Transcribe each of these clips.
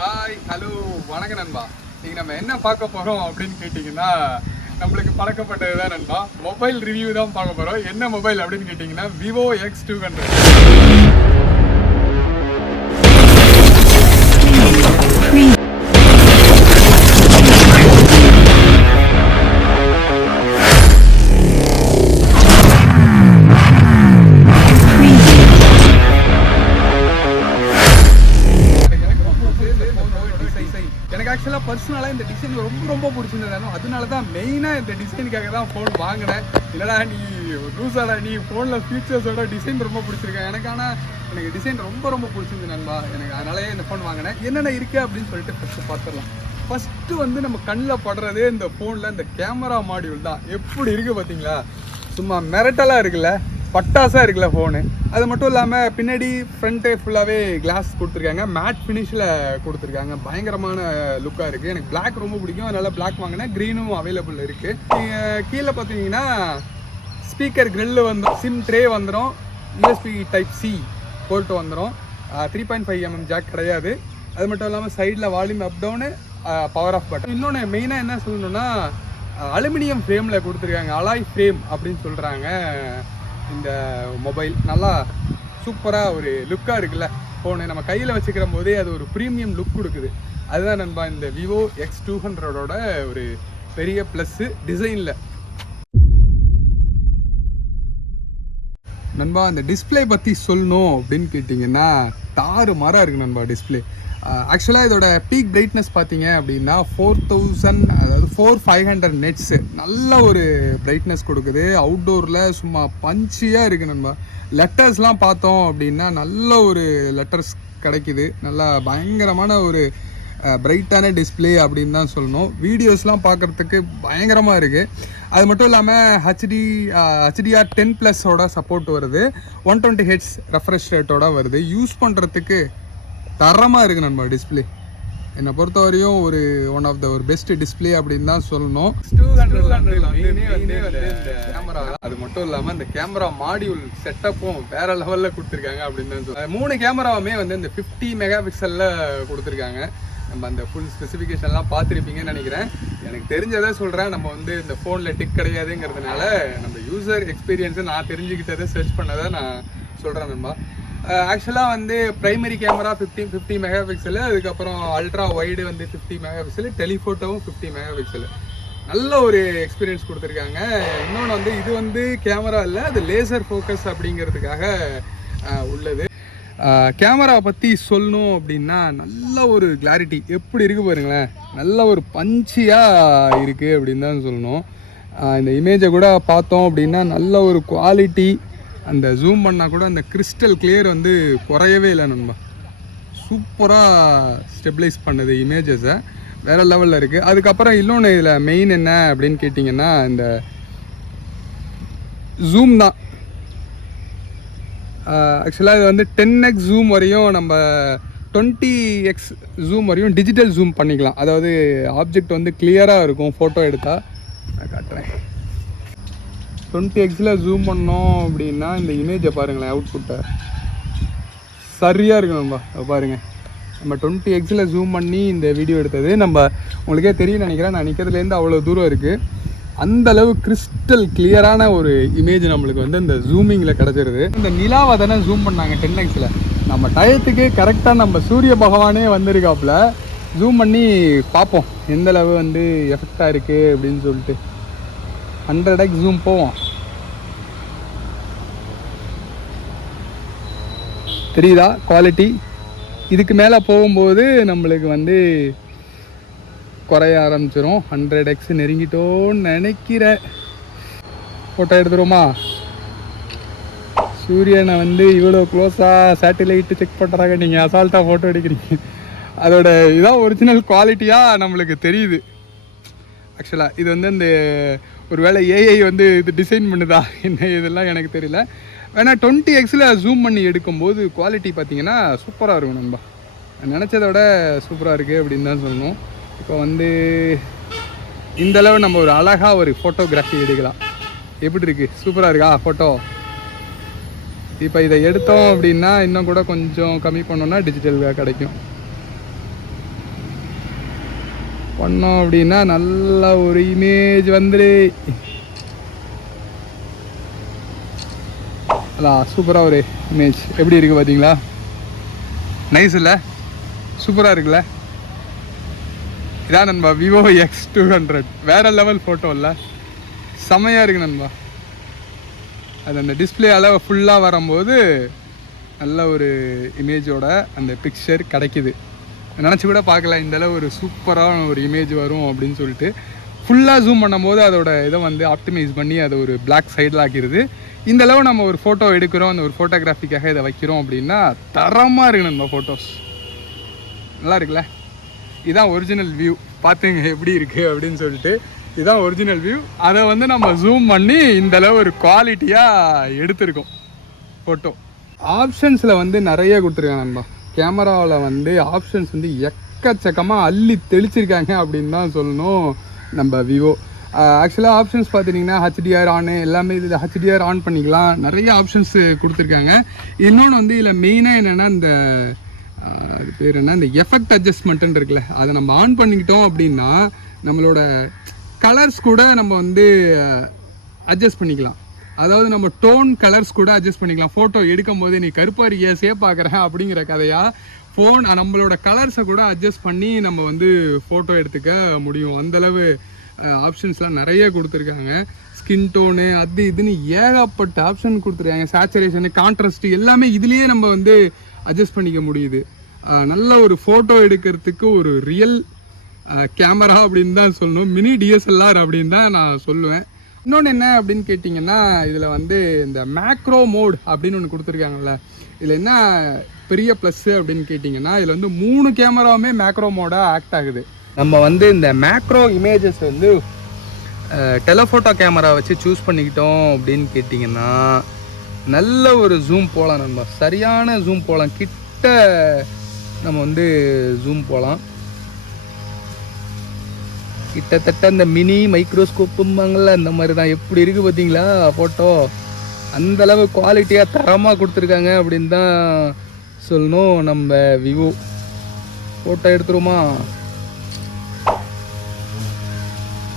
Hi hello வணக்கம் நண்பா. இன்னைக்கு நம்ம என்ன பார்க்க போறோம் அப்படின்னு கேட்டிங்கன்னா நம்மளுக்கு பழக்கப்பட்டது தான் நண்பா. மொபைல் ரிவ்யூ தான் பார்க்க போறோம். என்ன மொபைல் அப்படின்னு கேட்டிங்கன்னா விவோ எக்ஸ் டூ ஹண்ட்ரட் ஆனால் பர்சனலாக இந்த டிசைன் ரொம்ப ரொம்ப பிடிச்சிருந்தது. அதனால தான் மெயினாக இந்த டிசைனுக்காக தான் ஃபோன் வாங்கினேன். இல்லைடா நீ லூஸாடா நீ ஃபோனில் ஃபீச்சர்ஸோட டிசைன் ரொம்ப பிடிச்சிருக்கேன் எனக்கு ஆனால் எனக்கு டிசைன் ரொம்ப ரொம்ப பிடிச்சிருந்து நண்பா. எனக்கு அதனாலேயே இந்த ஃபோன் வாங்கினேன். என்னென்ன இருக்குது அப்படின்னு சொல்லிட்டு ஃபஸ்ட்டு பார்த்துடலாம் ஃபஸ்ட்டு வந்து நம்ம கண்ணில் படுறதே இந்த ஃபோனில் இந்த கேமரா மாடியூல் தான். எப்படி இருக்குது பார்த்தீங்களா சும்மா மிரட்டலாக இருக்குல்ல? பட்டாசாக இருக்குல்ல ஃபோனு அது மட்டும் இல்லாமல் பின்னாடி ஃப்ரண்ட்டே ஃபுல்லாகவே கிளாஸ் கொடுத்துருக்காங்க. மேட் ஃபினிஷில் கொடுத்துருக்காங்க. பயங்கரமான லுக்காக இருக்குது எனக்கு பிளாக் ரொம்ப பிடிக்கும். அதனால் பிளாக் வாங்கினேன். க்ரீனும் அவைலபிள் இருக்குது நீங்கள் கீழே பார்த்தீங்கன்னா ஸ்பீக்கர் க்ரில்லு வந்துடும் சிம் ட்ரே வந்துடும் யூஎஸ்பி டைப் சி போட்டு வந்துடும் three point five mm jack கிடையாது. அது மட்டும் இல்லாமல் சைடில் volume up down power off button இன்னொன்று மெயினாக என்ன சொல்லணும்னா அலுமினியம் ஃப்ரேமில் கொடுத்துருக்காங்க. அலாய் ஃப்ரேம் அப்படின்னு சொல்கிறாங்க இந்த மொபைல் நல்லா சூப்பராக ஒரு லுக்காக இருக்குல்ல? ஃபோனு நம்ம கையில் வச்சுக்கிற போதே அது ஒரு ப்ரீமியம் லுக் கொடுக்குது. அதுதான் நண்பா இந்த விவோ எக்ஸ் டூ ஹண்ட்ரடோட ஒரு பெரிய ப்ளஸ்ஸு டிசைனில் நண்பா அந்த டிஸ்ப்ளே பற்றி சொல்லணும் அப்படின்னு கேட்டிங்கன்னா தாறு மரம் இருக்குது நண்பா டிஸ்ப்ளே Uh, ஆக்சுவலாக இதோட பீக் பிரைட்னஸ் பார்த்தீங்க அப்படின்னா ஃபோர் தௌசண்ட் அதாவது ஃபோர் ஃபைவ் ஹண்ட்ரட் நெட்ஸு நல்ல ஒரு பிரைட்னஸ் கொடுக்குது. அவுட்டோரில் சும்மா பஞ்சியாக இருக்குது நம்ம லெட்டர்ஸ்லாம் பார்த்தோம் அப்படின்னா நல்ல ஒரு லெட்டர்ஸ் கிடைக்குது. நல்லா பயங்கரமான ஒரு பிரைட்டான டிஸ்ப்ளே அப்படின்னு தான் சொல்லணும். வீடியோஸ்லாம் பார்க்குறதுக்கு பயங்கரமாக இருக்குது அது மட்டும் இல்லாமல் ஹச்டி ஹச்டிஆர் டென் ப்ளஸோட சப்போர்ட் வருது. ஒன் டுவெண்ட்டி ஹெட்ஸ் ரெஃப்ரெஷ் ரேட்டோட வருது. யூஸ் பண்ணுறதுக்கு தரமாக இருக்குது நம்ம டிஸ்ப்ளே என்னை பொறுத்தவரையும் ஒரு ஒன் ஆஃப் த ஒரு பெஸ்ட் டிஸ்ப்ளே அப்படின்னு தான் சொல்லணும். கேமரா அது மட்டும் இல்லாமல் இந்த கேமரா மாடியூல் செட்டப்பும் வேற லெவலில் கொடுத்துருக்காங்க அப்படின்னு தான் மூணு கேமராவுமே வந்து இந்த ஃபிஃப்டி மெகா பிக்சலில் கொடுத்துருக்காங்க. நம்ம அந்த ஃபுல் ஸ்பெசிஃபிகேஷன்லாம் பார்த்துருப்பீங்கன்னு நினைக்கிறேன். எனக்கு தெரிஞ்சதை சொல்கிறேன் நம்ம வந்து இந்த ஃபோனில் டிக் கிடையாதுங்கிறதுனால நம்ம யூசர் எக்ஸ்பீரியன்ஸை நான் தெரிஞ்சுக்கிட்டதை சர்ச் பண்ணதை நான் சொல்கிறேன் நண்பா. ஆக்சுவலாக வந்து primary camera fifty fifty mega pixel அதுக்கப்புறம் அல்ட்ரா ஒய்டு வந்து ஃபிஃப்டி மெகா பிக்சலு டெலிஃபோட்டோவும் ஃபிஃப்டி மெகா பிக்சலு நல்ல ஒரு எக்ஸ்பீரியன்ஸ் கொடுத்துருக்காங்க. இன்னொன்று வந்து இது வந்து கேமரா இல்லை அது லேசர் ஃபோக்கஸ் அப்படிங்கிறதுக்காக உள்ளது. கேமராவை பற்றி சொல்லணும் அப்படின்னா நல்ல ஒரு கிளாரிட்டி எப்படி இருக்குது பாருங்களேன். நல்ல ஒரு பஞ்சியாக இருக்குது அப்படின்னு தான் சொல்லணும். இந்த இமேஜை கூட பார்த்தோம் அப்படின்னா நல்ல ஒரு குவாலிட்டி அந்த ஜூம் பண்ணால் கூட அந்த கிறிஸ்டல் கிளியர் வந்து குறையவே இல்லை நண்பா. சூப்பராக ஸ்டெபிளைஸ் பண்ணுது இமேஜஸை வேறு லெவலில் இருக்குது அதுக்கப்புறம் இன்னொன்று இதில் மெயின் என்ன அப்படின்னு கேட்டிங்கன்னா இந்த ஜூம் தான். ஆக்சுவலாக இது வந்து டென் எக்ஸ் ஜூம் வரையும் நம்ம டுவெண்ட்டி எக்ஸ் ஜூம் வரையும் டிஜிட்டல் ஜூம் பண்ணிக்கலாம். அதாவது ஆப்ஜெக்ட் வந்து கிளியராக இருக்கும் ஃபோட்டோ எடுத்தால் நான் காட்டுறேன். டுவெண்ட்டி எக்ஸில் ஜூம் பண்ணோம் அப்படின்னா இந்த இமேஜை பாருங்களேன் அவுட்புட்டை சரியாக இருக்கு நம்ம பாருங்கள் நம்ம டுவெண்ட்டி எக்ஸில் ஜூம் பண்ணி இந்த வீடியோ எடுத்தது நம்ம உங்களுக்கே தெரியும் நினைக்கிறேன் நான் நிற்கிறதுலேருந்து அவ்வளோ தூரம் இருக்குது அந்தளவு கிறிஸ்டல் கிளியரான ஒரு இமேஜ் நம்மளுக்கு வந்து இந்த ஜூமிங்கில் கிடச்சிருது. இந்த நிலாவை தானே ஜூம் பண்ணாங்க டென் எக்ஸில் நம்ம டயத்துக்கு கரெக்டாக நம்ம சூரிய பகவானே வந்திருக்காப்புல. ஜூம் பண்ணி பார்ப்போம் எந்த அளவு வந்து எஃபெக்டாக இருக்குது அப்படின்னு சொல்லிட்டு. ஹண்ட்ரட் எக்ஸ் ஜூம் போவோம். தெரியுதா? குவாலிட்டி இதுக்கு மேலே போகும்போது நம்மளுக்கு வந்து குறைய ஆரம்பிச்சிடும் ஹண்ட்ரட் எக்ஸ் நெருங்கிட்டோன்னு நினைக்கிறேன் ஃபோட்டோ எடுத்துருவோமா? சூரியனை வந்து இவ்வளோ க்ளோஸாக சேட்டிலைட்டு செக் பண்ணுறாங்க நீங்கள் அசால்ட்டாக ஃபோட்டோ எடுக்கிறீங்க. அதோட இதான் ஒரிஜினல் குவாலிட்டியாக நம்மளுக்கு தெரியுது. ஆக்சுவலாக இது வந்து அந்த ஒரு வேளை ஏஐ வந்து இது டிசைன் பண்ணுதா என்ன இதெல்லாம் எனக்கு தெரியல. வேணால் டுவெண்ட்டி எக்ஸில் ஜூம் பண்ணி எடுக்கும்போது குவாலிட்டி பார்த்தீங்கன்னா சூப்பராக இருக்கும் நண்பா. நினச்சத நினச்சதை விட சூப்பராக இருக்குது அப்படின்னு தான் சொல்லணும். இப்போ வந்து இந்த அளவு நம்ம ஒரு அழகாக ஒரு ஃபோட்டோகிராஃபி எடுக்கலாம். எப்படி இருக்குது சூப்பராக இருக்கா ஃபோட்டோ இப்போ இதை எடுத்தோம் அப்படின்னா இன்னும் கூட கொஞ்சம் கம்மி பண்ணோன்னா டிஜிட்டல் கிடைக்கும். பண்ணோம் அப்படின்னா நல்ல ஒரு இமேஜ் வந்துடு அதான் சூப்பராக ஒரு இமேஜ் எப்படி இருக்குது பார்த்தீங்களா நைஸ் இல்லை? சூப்பராக இருக்குல்ல? இதான் நண்பா விவோ எக்ஸ் டூ ஹண்ட்ரட் வேறு லெவல் ஃபோட்டோ இல்லை? செமையாக இருக்குது நண்பா. அது அந்த டிஸ்பிளே அளவு ஃபுல்லாக வரும்போது நல்ல ஒரு இமேஜோட அந்த பிக்சர் கிடைக்கிது. நினச்சி கூட பார்க்கல. இந்த அளவு ஒரு சூப்பரான ஒரு இமேஜ் வரும் அப்படின்னு சொல்லிட்டு. ஃபுல்லாக ஜூம் பண்ணும்போது அதோட இதை வந்து ஆப்டிமைஸ் பண்ணி அதை ஒரு பிளாக் சைடில் ஆக்கிடுது. இந்த அளவு நம்ம ஒரு ஃபோட்டோ எடுக்கிறோம். அந்த ஒரு ஃபோட்டோகிராஃபிக்காக இதை வைக்கிறோம் அப்படின்னா தரமாக இருக்கு நம்ம ஃபோட்டோஸ் நல்லா இருக்குல்ல? இதான் ஒரிஜினல் வியூ பார்த்துங்க எப்படி இருக்குது அப்படின்னு சொல்லிட்டு. இதான் ஒரிஜினல் வியூ அதை வந்து நம்ம ஜூம் பண்ணி இந்த அளவு ஒரு குவாலிட்டியாக எடுத்திருக்கோம். ஃபோட்டோ ஆப்ஷன்ஸில் வந்து நிறைய கொடுத்துருக்காங்க நண்பா. கேமராவில் வந்து ஆப்ஷன்ஸ் வந்து எக்கச்சக்கமாக அள்ளி தெளிச்சிருக்காங்க அப்படின்னு தான் சொல்லணும் நம்ம விவோ. ஆக்சுவலாக ஆப்ஷன்ஸ் பார்த்துட்டிங்கன்னா ஹச்டிஆர் ஆனு எல்லாமே இது ஹச்டிஆர் ஆன் பண்ணிக்கலாம். நிறைய ஆப்ஷன்ஸ் கொடுத்துருக்காங்க. இன்னொன்று வந்து இதில் மெயினாக என்னென்னா இந்த அது பேர் என்ன? இந்த எஃபெக்ட் அட்ஜஸ்ட்மெண்ட்டுன்னு இருக்குல்ல அதை நம்ம ஆன் பண்ணிக்கிட்டோம் அப்படின்னா நம்மளோட கலர்ஸ் கூட நம்ம வந்து அட்ஜஸ்ட் பண்ணிக்கலாம். அதாவது நம்ம டோன் கலர்ஸ் கூட அட்ஜஸ்ட் பண்ணிக்கலாம். ஃபோட்டோ எடுக்கும்போது நீ கருப்பாரி ஏசே பார்க்குறேன் அப்படிங்கிற கதையாக ஃபோன் நம்மளோட கலர்ஸை கூட அட்ஜஸ்ட் பண்ணி நம்ம வந்து ஃபோட்டோ எடுத்துக்க முடியும். அந்தளவு ஆப்ஷன்ஸ்லாம் நிறைய கொடுத்துருக்காங்க. ஸ்கின் டோனு அது இதுன்னு ஏகப்பட்ட ஆப்ஷன் கொடுத்துருக்காங்க. சேச்சுரேஷனு கான்ட்ராஸ்ட் எல்லாமே இதுலேயே நம்ம வந்து அட்ஜஸ்ட் பண்ணிக்க முடியுது. நல்ல ஒரு ஃபோட்டோ எடுக்கிறதுக்கு ஒரு ரியல் கேமரா அப்படின்னு தான் சொல்லணும். மினி டிஎஸ்எல்ஆர் அப்படின்னு தான் நான் சொல்லுவேன். இன்னொன்று என்ன அப்படின்னு கேட்டிங்கன்னா இதில் வந்து இந்த மேக்ரோ மோட் அப்படின்னு ஒன்று கொடுத்துருக்காங்கல்ல. இதில் என்ன பெரிய ப்ளஸ்ஸு அப்படின்னு கேட்டிங்கன்னா இதில் வந்து மூணு கேமராவுமே மேக்ரோ மோடாக ஆக்ட் ஆகுது. நம்ம வந்து இந்த மேக்ரோ இமேஜஸ் வந்து டெலஃபோட்டோ கேமரா வச்சு சூஸ் பண்ணிக்கிட்டோம் அப்படின்னு கேட்டிங்கன்னா நல்ல ஒரு ஜூம் போகலாம் நம்ம சரியான ஜூம் போகலாம் கிட்ட நம்ம வந்து ஜூம் போகலாம் கிட்டத்தட்ட இந்த மினி மைக்ரோஸ்கோப்பும்பாங்கள்ல அந்த மாதிரி தான் எப்படி இருக்குது பார்த்தீங்களா? ஃபோட்டோ அந்த அளவு குவாலிட்டியாக தரமாக கொடுத்துருக்காங்க அப்படின்னு தான் சொல்லணும் நம்ம விவோ. ஃபோட்டோ எடுத்துருமா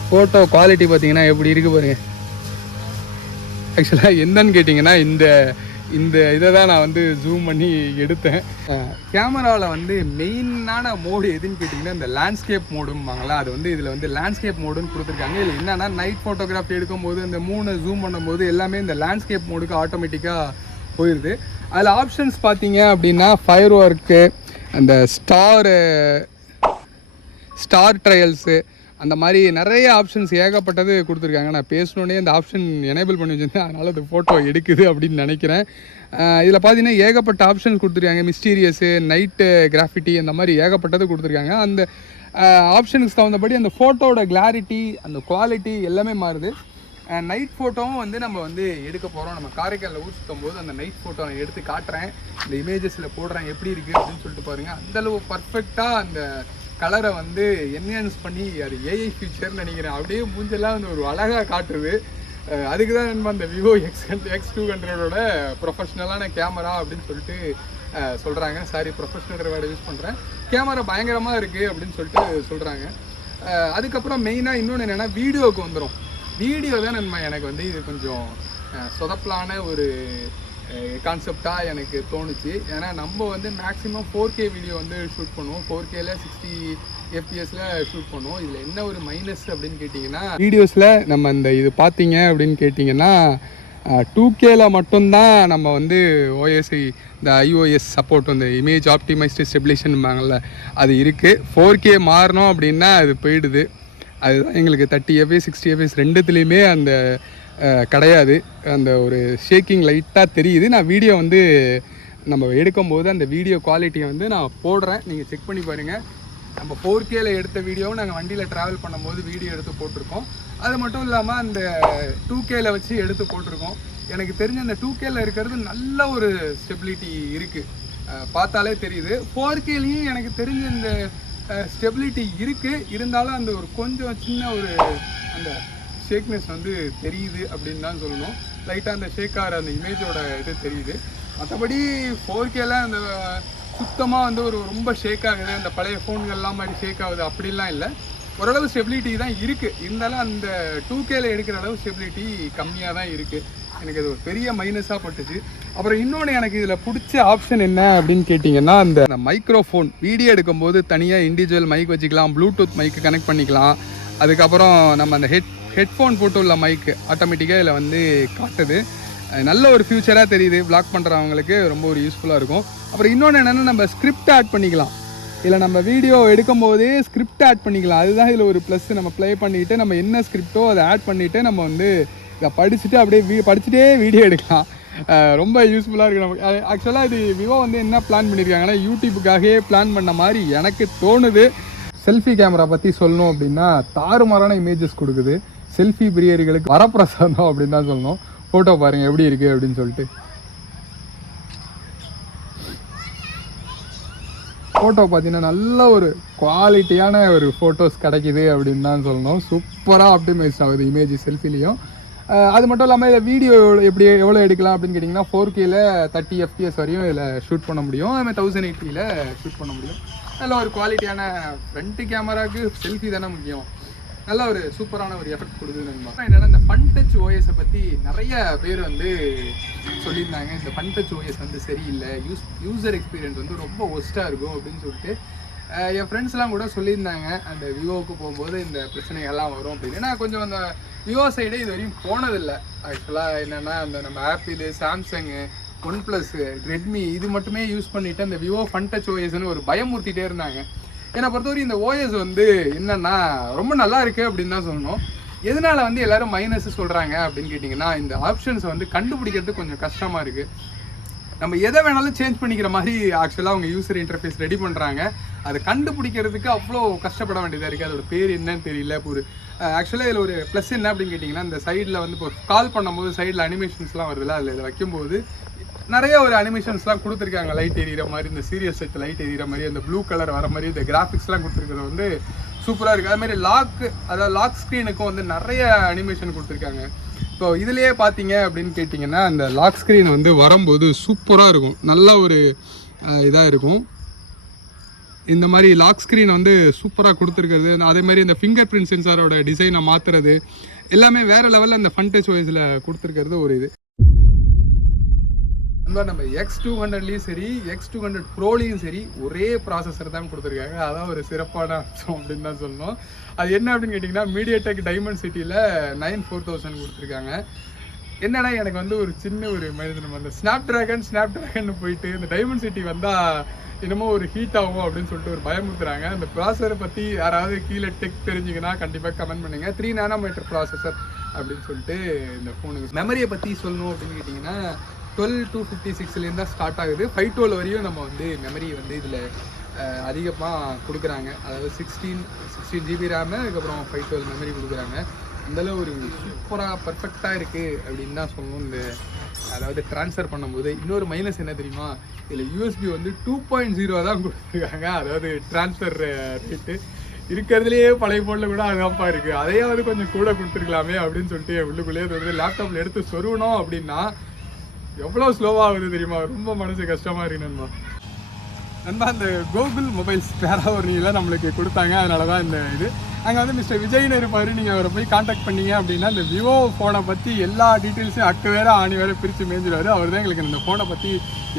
ஃபோட்டோ குவாலிட்டி பார்த்தீங்கன்னா எப்படி இருக்குது பாருங்க. ஆக்சுவலாக என்னன்னு கேட்டிங்கன்னா இந்த இந்த இதை தான் நான் வந்து ஜூம் பண்ணி எடுத்தேன். கேமராவில் வந்து மெயினான மோடு எதுன்னு கேட்டிங்கன்னா இந்த லேண்ட்ஸ்கேப் மோடும்பாங்களா அது வந்து இதில் வந்து லேண்ட்ஸ்கேப் மோடுன்னு கொடுத்துருக்காங்க. இதில் என்னன்னா நைட் ஃபோட்டோகிராஃபி எடுக்கும்போது இந்த மூணு ஜூம் பண்ணும்போது எல்லாமே இந்த லேண்ட்ஸ்கேப் மோடுக்கு ஆட்டோமேட்டிக்காக போயிடுது அதில் ஆப்ஷன்ஸ் பார்த்தீங்க அப்படின்னா ஃபயர் ஒர்க்கு அந்த ஸ்டாரு ஸ்டார் ட்ரையல்ஸு அந்த மாதிரி நிறைய ஆப்ஷன்ஸ் ஏகப்பட்டது கொடுத்துருக்காங்க. நான் பேசணுன்னே இந்த ஆப்ஷன் எனேபிள் பண்ணி வச்சுருந்தேன். அதனால் அது ஃபோட்டோ எடுக்குது அப்படின்னு நினைக்கிறேன். இதில் பார்த்தீங்கன்னா ஏகப்பட்ட ஆப்ஷன்ஸ் கொடுத்துருக்காங்க. மிஸ்டீரியஸு நைட்டு கிராஃபிட்டி அந்த மாதிரி ஏகப்பட்டது கொடுத்துருக்காங்க. அந்த ஆப்ஷனுக்கு தகுந்தபடி அந்த ஃபோட்டோட கிளாரிட்டி அந்த குவாலிட்டி எல்லாமே மாறுது. நைட் ஃபோட்டோவும் வந்து நம்ம வந்து எடுக்க போகிறோம் நம்ம காரைக்காலில் ஊர் சுற்றும் போது அந்த நைட் ஃபோட்டோ நான் எடுத்து காட்டுறேன். இந்த இமேஜஸில் போடுறேன். எப்படி இருக்குது அப்படின்னு சொல்லிட்டு பாருங்கள் அந்தளவு பர்ஃபெக்டாக அந்த கலரை வந்து என்ஹான்ஸ் பண்ணி அது ஏஐ ஃபீச்சர்னு நினைக்கிறேன். அப்படியே மூஞ்செல்லாம் வந்து ஒரு அழகாக காட்டுது. அதுக்கு தான் நம்ம அந்த விவோ எக்ஸ் எக்ஸ் டூ ஹண்ட்ரடோட ப்ரொஃபஷ்னலான கேமரா அப்படின்னு சொல்லிட்டு சொல்கிறாங்க சாரி ப்ரொஃபஷ்னல் வேறு யூஸ் பண்ணுறேன் கேமரா பயங்கரமாக இருக்குது அப்படின்னு சொல்லிட்டு சொல்கிறாங்க அதுக்கப்புறம் மெயினாக இன்னொன்று என்னென்னா வீடியோவுக்கு வந்துடும் வீடியோ தான் நம்ம எனக்கு வந்து இது கொஞ்சம் சொதப்பலான ஒரு கான்செப்டாக எனக்கு தோணுச்சு. ஏன்னா நம்ம வந்து மேக்ஸிமம் ஃபோர் கே வீடியோ வந்து ஷூட் பண்ணுவோம். ஃபோர் கேல சிக்ஸ்டி எஃப்பிஎஸ்ல ஷூட் பண்ணுவோம். இதில் என்ன ஒரு மைனஸ் அப்படின்னு கேட்டிங்கன்னா வீடியோஸில் நம்ம இந்த இது பார்த்தீங்க அப்படின்னு கேட்டிங்கன்னா டூ கேல மட்டும்தான் நம்ம வந்து ஓஎஸ்ஐ இந்த ஐஓஎஸ் சப்போர்ட் வந்து இமேஜ் ஆப்டிமைஸ்டு ஸ்டெபிலேஷன்பாங்கள்ல அது இருக்குது ஃபோர் கே மாறணும் அப்படின்னா அது போயிடுது. அதுதான் எங்களுக்கு தேர்ட்டி எஃப்எஸ் சிக்ஸ்டி எஃப்எஸ் ரெண்டுத்துலேயுமே அந்த கிடையாது. அந்த ஒரு ஷேக்கிங் லைட்டாக தெரியுது. நான் வீடியோ வந்து நம்ம எடுக்கும்போது அந்த வீடியோ குவாலிட்டியை வந்து நான் போடுறேன். நீங்கள் செக் பண்ணி பாருங்கள் நம்ம ஃபோர் கேல எடுத்த வீடியோவும் நாங்கள் வண்டியில் ட்ராவல் பண்ணும்போது வீடியோ எடுத்து போட்டிருக்கோம். அது மட்டும் இல்லாமல் அந்த டூ கேல வச்சு எடுத்து போட்டிருக்கோம். எனக்கு தெரிஞ்ச அந்த டூ கேல இருக்கிறது நல்ல ஒரு ஸ்டெபிலிட்டி இருக்குது பார்த்தாலே தெரியுது. ஃபோர் கேலையும் எனக்கு தெரிஞ்ச இந்த ஸ்டெபிலிட்டி இருக்குது இருந்தாலும் அந்த ஒரு கொஞ்சம் சின்ன ஒரு அந்த ஷேக்னஸ் வந்து தெரியுது அப்படின்னு தான் சொல்லணும். லைட்டாக அந்த ஷேக்கார அந்த இமேஜோட இது தெரியுது. மற்றபடி ஃபோர் கேல அந்த சுத்தமாக வந்து ஒரு ரொம்ப ஷேக் ஆகுது. அந்த பழைய ஃபோன்கள்லாம் மாதிரி ஷேக் ஆகுது. அப்படிலாம் இல்லை. ஓரளவு ஸ்டெபிலிட்டி தான் இருக்குது இருந்தாலும் அந்த டூ கேல எடுக்கிற அளவு ஸ்டெபிலிட்டி கம்மியாக தான் இருக்குது எனக்கு அது ஒரு பெரிய மைனஸாக பட்டுச்சு. அப்புறம் இன்னொன்று எனக்கு இதில் பிடிச்ச ஆப்ஷன் என்ன அப்படின்னு கேட்டிங்கன்னா அந்த மைக்ரோஃபோன் வீடியோ எடுக்கும்போது தனியாக இண்டிவிஜுவல் மைக் வச்சுக்கலாம். ப்ளூடூத் மைக்கு கனெக்ட் பண்ணிக்கலாம். அதுக்கப்புறம் நம்ம அந்த ஹெட் ஹெட்ஃபோன் போட்டு உள்ள மைக்கு ஆட்டோமேட்டிக்காக இதில் வந்து காட்டுது. நல்ல ஒரு ஃபியூச்சராக தெரியுது. பிளாக் பண்ணுறவங்களுக்கு ரொம்ப ஒரு யூஸ்ஃபுல்லாக இருக்கும். அப்புறம் இன்னொன்று என்னென்னா நம்ம ஸ்கிரிப்ட் ஆட் பண்ணிக்கலாம். இல்லை நம்ம வீடியோ எடுக்கும்போதே ஸ்கிரிப்ட் ஆட் பண்ணிக்கலாம். அதுதான் இதில் ஒரு ப்ளஸ் நம்ம ப்ளே பண்ணிவிட்டு நம்ம என்ன ஸ்கிரிப்டோ அதை ஆட் பண்ணிவிட்டு நம்ம வந்து இதை படிச்சுட்டு அப்படியே வீ படிச்சுட்டே வீடியோ எடுக்கலாம். ரொம்ப யூஸ்ஃபுல்லாக இருக்குது நமக்கு. ஆக்சுவலாக இது விவோ வந்து என்ன பிளான் பண்ணியிருக்காங்கன்னா யூடியூப்புக்காகவே பிளான் பண்ண மாதிரி எனக்கு தோணுது. செல்ஃபி கேமரா பற்றி சொல்லணும் அப்படின்னா தாறுமாறான இமேஜஸ் கொடுக்குது. செல்ஃபி பிரியர்களுக்கு வரப்பிரசாதம் அப்படின்னு தான் சொல்லணும். ஃபோட்டோ பாருங்கள் எப்படி இருக்குது அப்படின்னு சொல்லிட்டு. ஃபோட்டோ பார்த்தீங்கன்னா நல்ல ஒரு குவாலிட்டியான ஒரு ஃபோட்டோஸ் கிடைக்குது அப்படின்னு தான் சொல்லணும். சூப்பராக ஆப்டிமைஸ் ஆகுது இமேஜ் செல்ஃபிலையும் அது மட்டும் இல்லாமல் இதில் வீடியோ எப்படி எவ்வளோ எடுக்கலாம் அப்படின்னு கேட்டிங்கன்னா ஃபோர் கேல தேர்ட்டி எஃப்பிஎஸ் வரையும் இதில் ஷூட் பண்ண முடியும். அதுமாதிரி தௌசண்ட் எயிட்டியில் ஷூட் பண்ண முடியும். நல்ல ஒரு குவாலிட்டியான ஃப்ரண்ட்டு கேமராவுக்கு செல்ஃபி தானே முக்கியம். நல்ல ஒரு சூப்பரான ஒரு எஃபெக்ட் கொடுக்குதுன்னு நண்பா என்னன்னா இந்த ஃபன் டச் ஓஎஸை பற்றி நிறைய பேர் வந்து சொல்லியிருந்தாங்க. இந்த ஃபன் டச் ஓஎஸ் வந்து சரியில்லை. யூஸ் யூசர் எக்ஸ்பீரியன்ஸ் வந்து ரொம்ப ஒஸ்ட்டாக இருக்கும் அப்படின்னு சொல்லிட்டு என் ஃப்ரெண்ட்ஸ்லாம் கூட சொல்லியிருந்தாங்க. அந்த விவோவுக்கு போகும்போது இந்த பிரச்சனைகள்லாம் வரும் அப்படின்னு. ஏன்னா கொஞ்சம் அந்த விவோ சைடு இது வரையும் போனதில்லை. ஆக்சுவலாக என்னென்னா அந்த நம்ம Apple Samsung OnePlus Redmi இது மட்டுமே யூஸ் பண்ணிவிட்டு அந்த விவோ ஃபன் டச் ஓஎஸ்னு ஒரு பயமுறுத்திட்டே இருந்தாங்க. என்னை பொறுத்தவரை இந்த ஓஎஸ் வந்து என்னன்னா ரொம்ப நல்லா இருக்கு அப்படின்னு தான் சொல்லணும். எதனால வந்து எல்லாரும் மைனஸ் சொல்றாங்க அப்படின்னு கேட்டிங்கன்னா இந்த ஆப்ஷன்ஸை வந்து கண்டுபிடிக்கிறது கொஞ்சம் கஷ்டமா இருக்கு. நம்ம எதை வேணாலும் சேஞ்ச் பண்ணிக்கிற மாதிரி ஆக்சுவலாக அவங்க யூசர் இன்டர்ஃபேஸ் ரெடி பண்ணுறாங்க அதை கண்டுபிடிக்கிறதுக்கு அவ்வளோ கஷ்டப்பட வேண்டியதாக இருக்குது அதோட பேர் என்னன்னு தெரியல இப்போ ஒரு ஆக்சுவலாக இதில் ஒரு ப்ளஸ் என்ன அப்படின்னு கேட்டிங்கன்னா இந்த சைடில் வந்து இப்போ கால் பண்ணும்போது சைடில் அனிமேஷன்ஸ்லாம் வருதுல்ல அதில் இதை வைக்கும்போது நிறைய ஒரு அனிமேஷன்ஸ்லாம் கொடுத்துருக்காங்க. லைட் எரியிற மாதிரி இந்த சீரியஸ் செட் லைட் எரியிற மாதிரி அந்த ப்ளூ கலர் வர மாதிரி இந்த கிராஃபிக்ஸ்லாம் கொடுத்துருக்கிறது வந்து சூப்பராக இருக்குது அதுமாதிரி லாக்கு லாக் அதாவது லாக் ஸ்க்ரீனுக்கும் வந்து நிறைய அனிமேஷன் கொடுத்துருக்காங்க. இப்போ இதுலேயே பார்த்தீங்க அப்படின்னு கேட்டிங்கன்னா அந்த லாக் ஸ்க்ரீன் வந்து வரும்போது சூப்பராக இருக்கும். நல்ல ஒரு இதாக இருக்கும். இந்த மாதிரி லாக் ஸ்க்ரீன் வந்து சூப்பராக கொடுத்துருக்கிறது. அதே மாதிரி இந்த ஃபிங்கர் பிரிண்ட் சென்சாரோட டிசைனை மாற்றுறது எல்லாமே வேறு லெவலில் இந்த ஃபன் டச் வைஸில் கொடுத்துருக்கிறது ஒரு இது. நம்ம எக்ஸ் டூ ஹண்ட்ரட்லேயும் சரி எக்ஸ் டூ ஹண்ட்ரட் ப்ரோலையும் சரி ஒரே ப்ராசஸர் தான் கொடுத்துருக்காங்க. அதான் ஒரு சிறப்பான அம்சம் அப்படின்னு தான் சொல்லணும். அது என்ன அப்படின்னு கேட்டிங்கன்னா மீடியாடெக் டைமண்ட் சிட்டியில் நைன் ஃபோர் தௌசண்ட் கொடுத்துருக்காங்க. என்னன்னா எனக்கு வந்து ஒரு சின்ன ஒரு மனிதன் அந்த ஸ்னாப் ட்ராகன் ஸ்னாப் ட்ராகன் போயிட்டு இந்த டைமண்ட் சிட்டி வந்தால் என்னமோ ஒரு ஹீட் ஆகும் அப்படின்னு சொல்லிட்டு ஒரு பயமுறுத்துறாங்க. அந்த ப்ராசரை பற்றி யாராவது கீழே டெக் தெரிஞ்சிங்கன்னா கண்டிப்பாக கமெண்ட் பண்ணுங்க. த்ரீ நானோமீட்டர் ப்ராசஸர் அப்படின்னு சொல்லிட்டு இந்த ஃபோனுக்கு மெமரியை பற்றி சொல்லணும் அப்படின்னு கேட்டிங்கன்னா டுவெல் டூ ஃபிஃப்டி சிக்ஸ்லேருந்து தான் ஸ்டார்ட் ஆகுது. ஃபைவ் டுவெல் வரையும் நம்ம வந்து மெமரி வந்து இதில் அதிகமாக கொடுக்குறாங்க. அதாவது சிக்ஸ்டீன் சிக்ஸ்டீன் ஜிபி ரேமு அதுக்கப்புறம் ஃபைவ் டுவெல் மெமரி கொடுக்குறாங்க. அந்தளவு ஒரு சூப்பராக பர்ஃபெக்டாக இருக்குது அப்படின்னு தான் சொல்லணும். இந்த அதாவது ட்ரான்ஸ்ஃபர் பண்ணும்போது இன்னொரு மைனஸ் என்ன தெரியுமா? இதில் யூஎஸ்பி வந்து டூ பாயிண்ட் ஜீரோ தான் கொடுத்துருக்காங்க. அதாவது ட்ரான்ஸ்ஃபர் ரேட்டு இருக்கிறதுலையே பழைய ஃபோனில் கூட அதான்ப்பா இருக்குது அதையாவது கொஞ்சம் கூட கொடுத்துருக்கலாமே அப்படின்னு சொல்லிட்டு உள்ளுக்குள்ளேயே வந்து லேப்டாப்பில் எடுத்து சொருகணும் அப்படின்னா எவ்வளோ ஸ்லோவாக ஆகுது தெரியுமா? ரொம்ப மனசு கஷ்டமாக இருக்கு நண்பா. நண்பா அந்த கூகுள் மொபைல்ஸ் பேராவர்னியில் நம்மளுக்கு கொடுத்தாங்க. அதனால தான் இந்த இது. அங்கே வந்து மிஸ்டர் விஜய்னு இருப்பார். நீங்கள் அவரை போய் காண்டாக்ட் பண்ணீங்க அப்படின்னா இந்த விவோ ஃபோனை பற்றி எல்லா டீட்டெயில்ஸும் அக்கு வேற ஆணி வேற பிரித்து மேய்ஞ்சிருவாரு. அவர் தான் எங்களுக்கு இந்த ஃபோனை பற்றி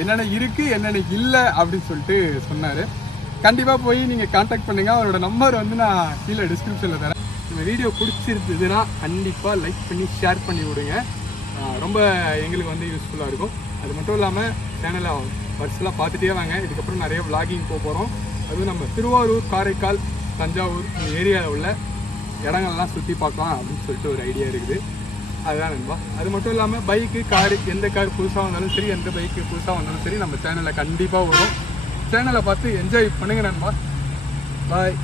என்னென்ன இருக்குது என்னென்ன இல்லை அப்படின்னு சொல்லிட்டு சொன்னார். கண்டிப்பாக போய் நீங்கள் காண்டாக்ட் பண்ணுங்கள் அவரோட நம்பர் வந்து நான் கீழே டிஸ்கிரிப்ஷனில் தரேன். இந்த வீடியோ பிடிச்சிருந்ததுன்னா கண்டிப்பாக லைக் பண்ணி ஷேர் பண்ணி விடுங்க. ரொம்ப எங்களுக்கு வந்து யூஸ்ஃபுல்லாக இருக்கும். அது மட்டும் இல்லாமல் சேனலை வரிசலாக பார்த்துட்டே வாங்க. இதுக்கப்புறம் நிறைய விலாகிங் போக போகிறோம் அதுவும் நம்ம திருவாரூர் காரைக்கால் தஞ்சாவூர் இந்த ஏரியாவில் உள்ள இடங்கள்லாம் சுற்றி பார்க்கலாம் அப்படின்னு சொல்லிட்டு ஒரு ஐடியா இருக்குது. அதுதான் நண்பா. அது மட்டும் இல்லாமல் பைக்கு காரு எந்த கார் புதுசாக வந்தாலும் சரி எந்த பைக்கு புதுசாக வந்தாலும் சரி நம்ம சேனலில் கண்டிப்பாக வரும் சேனலை பார்த்து என்ஜாய் பண்ணுங்க நண்பா. பாய்